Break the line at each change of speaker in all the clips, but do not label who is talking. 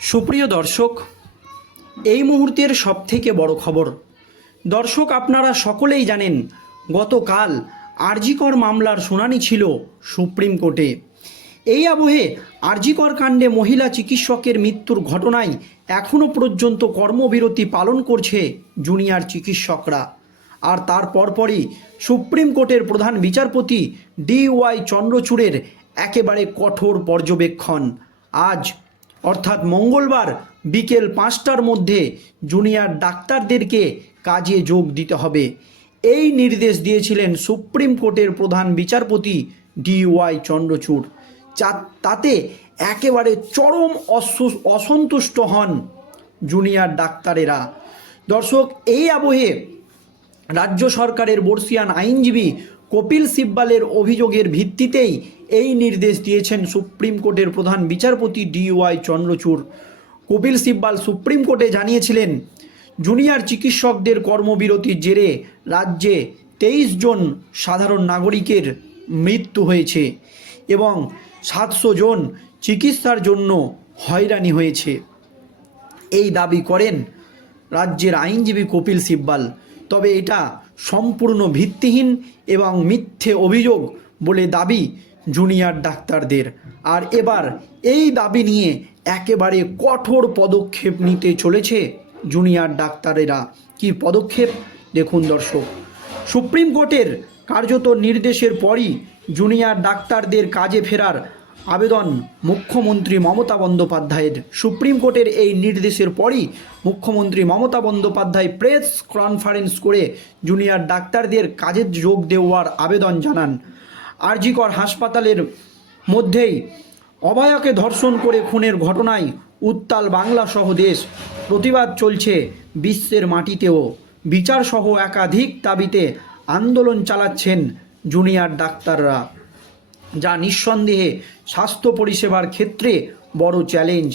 সুপ্রিয় দর্শক, এই মুহূর্তের সবথেকে বড় খবর। দর্শক, আপনারা সকলেই জানেন, গতকাল আরজিকর মামলার শুনানি ছিল সুপ্রিম কোর্টে। এই আবহে আরজিকর কাণ্ডে মহিলা চিকিৎসকের মৃত্যুর ঘটনায় এখনও পর্যন্ত কর্মবিরতি পালন করছে জুনিয়র চিকিৎসকরা। আর তার পরপরই সুপ্রিম কোর্টের প্রধান বিচারপতি ডি ওয়াই চন্দ্রচূড়ের একেবারে কঠোর পর্যবেক্ষণ। আজ অর্থাৎ মঙ্গলবার বিকেল পাঁচটার মধ্যে জুনিয়র ডাক্তারদেরকে কাজে যোগ দিতে হবে। এই নির্দেশ দিয়েছিলেন সুপ্রিম কোর্টের প্রধান বিচারপতি ডি ওয়াই চন্দ্রচূড়। চা- তাতে একেবারে চরম অসু- অসন্তুষ্ট হন জুনিয়র ডাক্তারেরা। দর্শক, এই আবহে রাজ্য সরকারের বর্ষিয়ান আইনজীবী কপিল সিব্বালের অভিযোগের ভিত্তিতেই এই নির্দেশ দিয়েছেন সুপ্রিম কোর্টের প্রধান বিচারপতি ডিওয়াই চন্দ্রচূড়। কপিল সিব্বাল সুপ্রিম কোর্টে জানিয়েছিলেন, জুনিয়র চিকিৎসকদের কর্মবিরতির জেরে রাজ্যে তেইশ জন সাধারণ নাগরিকের মৃত্যু হয়েছে এবং সাতশো জন চিকিৎসার জন্য হয়রানি হয়েছে। এই দাবি করেন রাজ্যের আইনজীবী কপিল সিব্বাল। তবে এটা সম্পূর্ণ ভিত্তিহীন এবং মিথ্যে অভিযোগ বলে দাবি জুনিয়র ডাক্তারদের। আর এবার এই দাবি নিয়ে একেবারে কঠোর পদক্ষেপ নিতে চলেছে জুনিয়র ডাক্তারেরা। কি পদক্ষেপ? দেখুন দর্শক, সুপ্রিম কোর্টের কার্যত নির্দেশের পরই জুনিয়র ডাক্তারদের কাজে ফেরার আবেদন। মুখ্যমন্ত্রী মমতা বন্দ্যোপাধ্যায়ের। সুপ্রিম কোর্টের এই নির্দেশের পরই মুখ্যমন্ত্রী মমতা বন্দ্যোপাধ্যায় প্রেস কনফারেন্স করে জুনিয়র ডাক্তারদের কাজে যোগ দেওয়ার আবেদন জানান। আরজিকর হাসপাতালের মধ্যেই অভয়াকে ধর্ষণ করে খুনের ঘটনায় উত্তাল বাংলা সহ দেশ। প্রতিবাদ চলছে বিশ্বের মাটিতেও। বিচারসহ একাধিক দাবিতে আন্দোলন চালাচ্ছেন জুনিয়র ডাক্তাররা। যা নিঃসন্দেহে স্বাস্থ্য পরিষেবার ক্ষেত্রে বড় চ্যালেঞ্জ।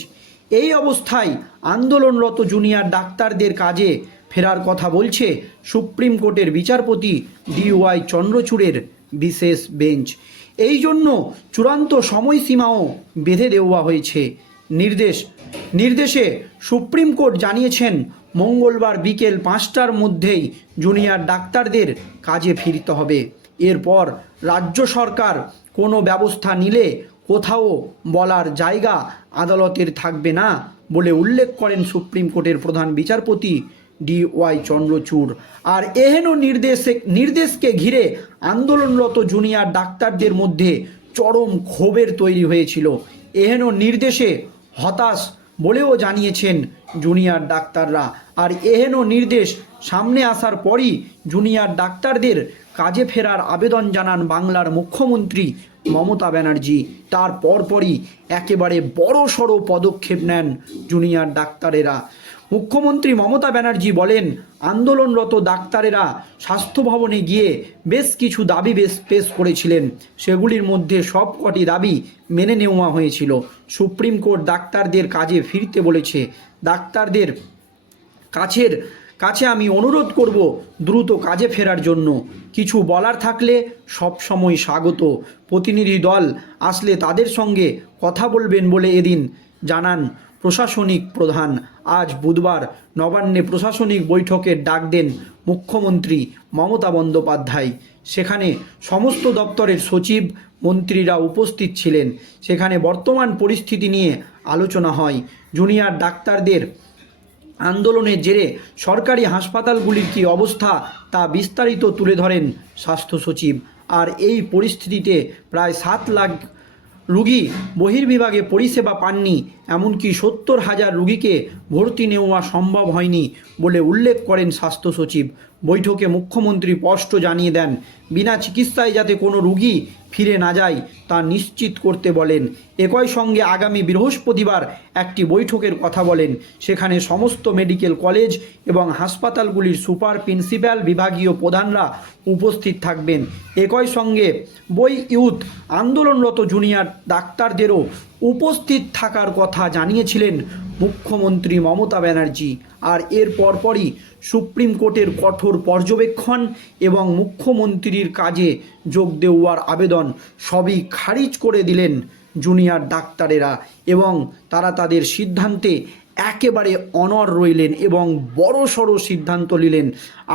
এই অবস্থায় আন্দোলনরত জুনিয়র ডাক্তারদের কাজে ফেরার কথা বলছে সুপ্রিম কোর্টের বিচারপতি ডিওয়াই চন্দ্রচূড়ের বিশেষ বেঞ্চ। এই জন্য চূড়ান্ত সময়সীমাও বেঁধে দেওয়া হয়েছে। নির্দেশ, নির্দেশে সুপ্রিম কোর্ট জানিয়েছেন, মঙ্গলবার বিকেল পাঁচটার মধ্যেই জুনিয়র ডাক্তারদের কাজে ফিরতে হবে। এরপর রাজ্য সরকার কোনো ব্যবস্থা নিলে কোথাও বলার জায়গা আদালতের থাকবে না বলে উল্লেখ করেন সুপ্রিম কোর্টের প্রধান বিচারপতি ডি ওয়াই চন্দ্রচূড়। আর এহেন নির্দেশে, নির্দেশকে ঘিরে আন্দোলনরত জুনিয়র ডাক্তারদের মধ্যে চরম ক্ষোভের তৈরি হয়েছিল। এহেন নির্দেশে হতাশ বলেও জানিয়েছেন জুনিয়র ডাক্তাররা। আর এহেন নির্দেশ সামনে আসার পরই জুনিয়র ডাক্তারদের কাজে ফেরার আবেদন জানান বাংলার মুখ্যমন্ত্রী মমতা ব্যানার্জি। তার পরপরই একেবারে বড় সড়ো পদক্ষেপ নেন জুনিয়র ডাক্তারেরা। মুখ্যমন্ত্রী মমতা ব্যানার্জি বলেন, আন্দোলনরত ডাক্তারেরা স্বাস্থ্য ভবনে গিয়ে বেশ কিছু দাবি বেশ পেশ করেছিলেন। সেগুলির মধ্যে সবকটি দাবি মেনে নেওয়া হয়েছিল। সুপ্রিম কোর্ট ডাক্তারদের কাজে ফিরতে বলেছে। ডাক্তারদের কাছের কাছে আমি অনুরোধ করব দ্রুত কাজে ফেরার জন্য। কিছু বলার থাকলে সব সময় স্বাগত। প্রতিনিধি দল আসলে তাদের সঙ্গে কথা বলবেন বলে এদিন জানান প্রশাসনিক প্রধান। আজ বুধবার নবান্নে প্রশাসনিক বৈঠকের ডাক দেন মুখ্যমন্ত্রী মমতা বন্দ্যোপাধ্যায়। সেখানে সমস্ত দপ্তরের সচিব, মন্ত্রীরা উপস্থিত ছিলেন। সেখানে বর্তমান পরিস্থিতি নিয়ে আলোচনা হয়। জুনিয়র ডাক্তারদের আন্দোলনের জেরে সরকারি হাসপাতালগুলির কী অবস্থা তা বিস্তারিত তুলে ধরেন স্বাস্থ্য সচিব। আর এই পরিস্থিতিতে প্রায় সাত লাখ রুগী বহির্বিভাগে পরিষেবা পাননি, এমনকি সত্তর হাজার রুগীকে ভর্তি নেওয়া সম্ভব হয়নি বলে উল্লেখ করেন স্বাস্থ্য সচিব। বৈঠকে মুখ্যমন্ত্রী স্পষ্ট জানিয়ে দেন, বিনা চিকিৎসায় যাতে কোনো রুগী ফিরে না যায়, তা নিশ্চিত করতে বলেন। একই সঙ্গে আগামী বৃহস্পতিবার একটি বৈঠকের কথা বলেন। সেখানে সমস্ত মেডিকেল কলেজ এবং হাসপাতালগুলির সুপার প্রিন্সিপাল বিভাগীয় প্রধানরা উপস্থিত থাকবেন। একই সঙ্গে বই ইউথ আন্দোলনরত জুনিয়র ডাক্তারদেরও উপস্থিত থাকার কথা জানিয়েছিলেন মুখ্যমন্ত্রী মমতা ব্যানার্জি। আর এর পরপরই সুপ্রিম কোর্টের কঠোর পর্যবেক্ষণ এবং মুখ্যমন্ত্রীর কাজে যোগ দেওয়ার আবেদন সবই খারিজ করে দিলেন জুনিয়র ডাক্তারেরা এবং তারা তাদের সিদ্ধান্তে একেবারে অনর রইলেন এবং বড় সড়ো সিদ্ধান্ত নিলেন।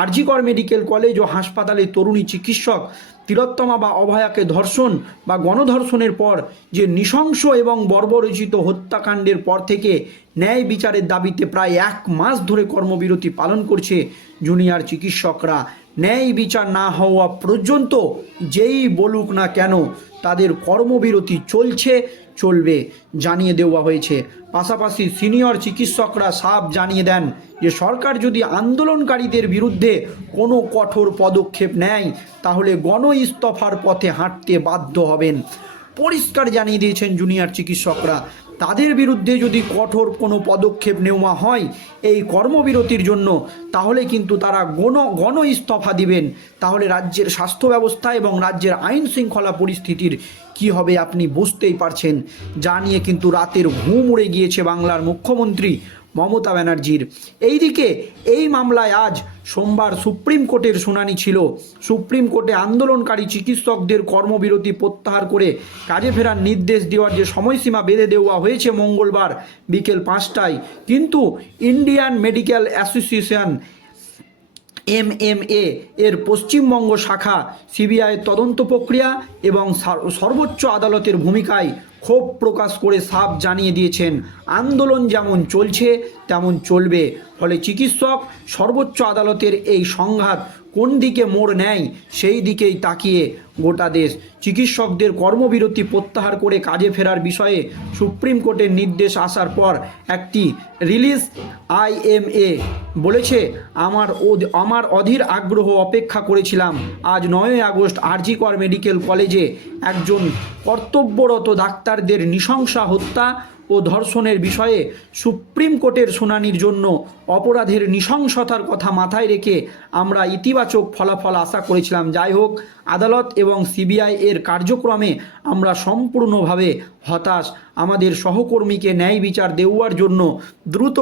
আরজিকর মেডিকেল কলেজ ও হাসপাতালে তরুণী চিকিৎসক তিলোত্তমা বা অভয়াকে ধর্ষণ বা গণধর্ষণের পর যে নৃশংস এবং বর্বরচিত হত্যাকাণ্ডের পর থেকে ন্যায় বিচারের দাবিতে প্রায় এক মাস ধরে কর্মবিরতি পালন করছে জুনিয়র চিকিৎসকরা। ন্যায় বিচার না হওয়া পর্যন্ত যেই বলুক না কেন তাদের কর্মবিরতি চলছে, চলবে জানিয়ে দেওয়া হয়েছে। পাশাপাশি সিনিয়র চিকিৎসকরা সাফ জানিয়ে দেন যে সরকার যদি আন্দোলনকারীদের বিরুদ্ধে কোনো কঠোর পদক্ষেপ নেয়, তাহলে গণ ইস্তফার পথে হাঁটতে বাধ্য হবেন। পরিষ্কার জানিয়ে দিয়েছেন জুনিয়র চিকিৎসকরা। তাদের বিরুদ্ধে যদি কঠোর কোনো পদক্ষেপ নেওয়া হয় এই কর্মবিরতির জন্য, তাহলে কিন্তু তারা গণ গণ ইস্তফা দিবেন। তাহলে রাজ্যের স্বাস্থ্য ব্যবস্থা এবং রাজ্যের আইন শৃঙ্খলা পরিস্থিতির কি হবে আপনি বুঝতেই পারছেন। যা নিয়ে কিন্তু রাতের ঘুম উড়ে গিয়েছে বাংলার মুখ্যমন্ত্রী মমতা ব্যানার্জির। এইদিকে এই মামলায় আজ সোমবার সুপ্রিম কোর্টের শুনানি ছিল। সুপ্রিম কোর্টে আন্দোলনকারী চিকিৎসকদের কর্মবিরতি প্রত্যাহার করে কাজে ফেরার নির্দেশ দেওয়ার যে সময়সীমা বেঁধে দেওয়া হয়েছে মঙ্গলবার বিকেল পাঁচটায়, কিন্তু ইন্ডিয়ান মেডিকেল অ্যাসোসিয়েশন এমএমএ এর পশ্চিমবঙ্গ শাখা সিবিআইয়ের তদন্ত প্রক্রিয়া এবং সর্বোচ্চ আদালতের ভূমিকায় ক্ষোভ প্রকাশ করে সাফ জানিয়ে দিয়েছেন, আন্দোলন যেমন চলছে, তেমন চলবে। ফলে চিকিৎসক সর্বোচ্চ আদালতের এই সংঘাত কোন দিকে মোড় নেয়, সেই দিকেই তাকিয়ে গোটা দেশ। চিকিৎসকদের কর্মবিরতি প্রত্যাহার করে কাজে ফেরার বিষয়ে সুপ্রিম কোর্টের নির্দেশ আসার পর একটি রিলিজ আইএমএ বলেছে, আমার আমার অধীর আগ্রহ অপেক্ষা করেছিলাম। আজ নয়ই আগস্ট, আরজিকর মেডিকেল কলেজে একজন কর্তব্যরত ডাক্তারদের নৃশংসা হত্যা ও ধর্ষণের বিষয়ে সুপ্রিম কোর্টের শুনানির জন্য অপরাধের নৃশংসতার কথা মাথায় রেখে আমরা ইতিবাচক ফলাফল আশা করেছিলাম। যাই হোক, আদালত এবং সিবিআই এর কার্যক্রমে আমরা সম্পূর্ণভাবে হতাশ। আমাদের সহকর্মীকে ন্যায় বিচার দেওয়ার জন্য, দ্রুত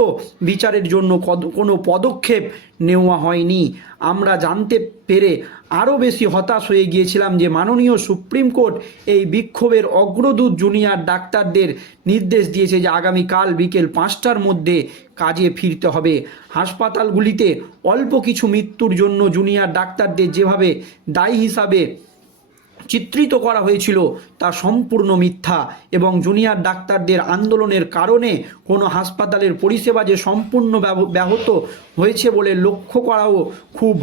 বিচারের জন্য কোনো পদক্ষেপ নেওয়া হয়নি। আমরা জানতে পেরে আরও বেশি হতাশ হয়ে গিয়েছিলাম যে মাননীয় সুপ্রিম কোর্ট এই বিক্ষোভের অগ্রদূত জুনিয়র ডাক্তারদের নির্দেশ দিয়েছে যে আগামীকাল বিকেল পাঁচটার মধ্যে কাজে ফিরতে হবে। হাসপাতালগুলিতে অল্প কিছু মৃত্যুর জন্য জুনিয়র ডাক্তারদের যেভাবে দায়ী হিসাবে চিত্রিত করা হয়েছিল তা সম্পূর্ণ মিথ্যা এবং জুনিয়র ডাক্তারদের আন্দোলনের কারণে কোনো হাসপাতালের পরিষেবা যে সম্পূর্ণ ব্যাহ- ব্যাহত হয়েছে বলে লক্ষ্য করাও খুব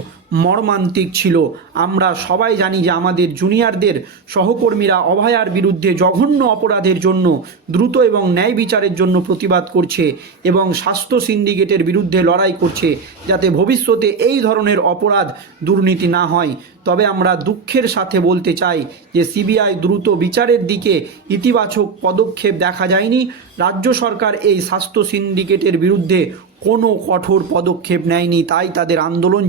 মর্মান্তিক ছিল। আমরা সবাই জানি যে আমাদের জুনিয়রদের সহকর্মীরা অভয়ার বিরুদ্ধে জঘন্য অপরাধের জন্য দ্রুত এবং ন্যায় বিচারের জন্য প্রতিবাদ করছে এবং স্বাস্থ্য সিন্ডিকেটের বিরুদ্ধে লড়াই করছে যাতে ভবিষ্যতে এই ধরনের অপরাধ দুর্নীতি না হয়। তবে আমরা দুঃখের সাথে বলতে চাই যে সিবিআই দ্রুত বিচারের দিকে ইতিবাচক পদক্ষেপ দেখা যায়নি। রাজ্য সরকার এই স্বাস্থ্য সিন্ডিকেটের বিরুদ্ধে কোনো কঠোর পদক্ষেপ নেয়নি, তাই তাদের আন্দোলন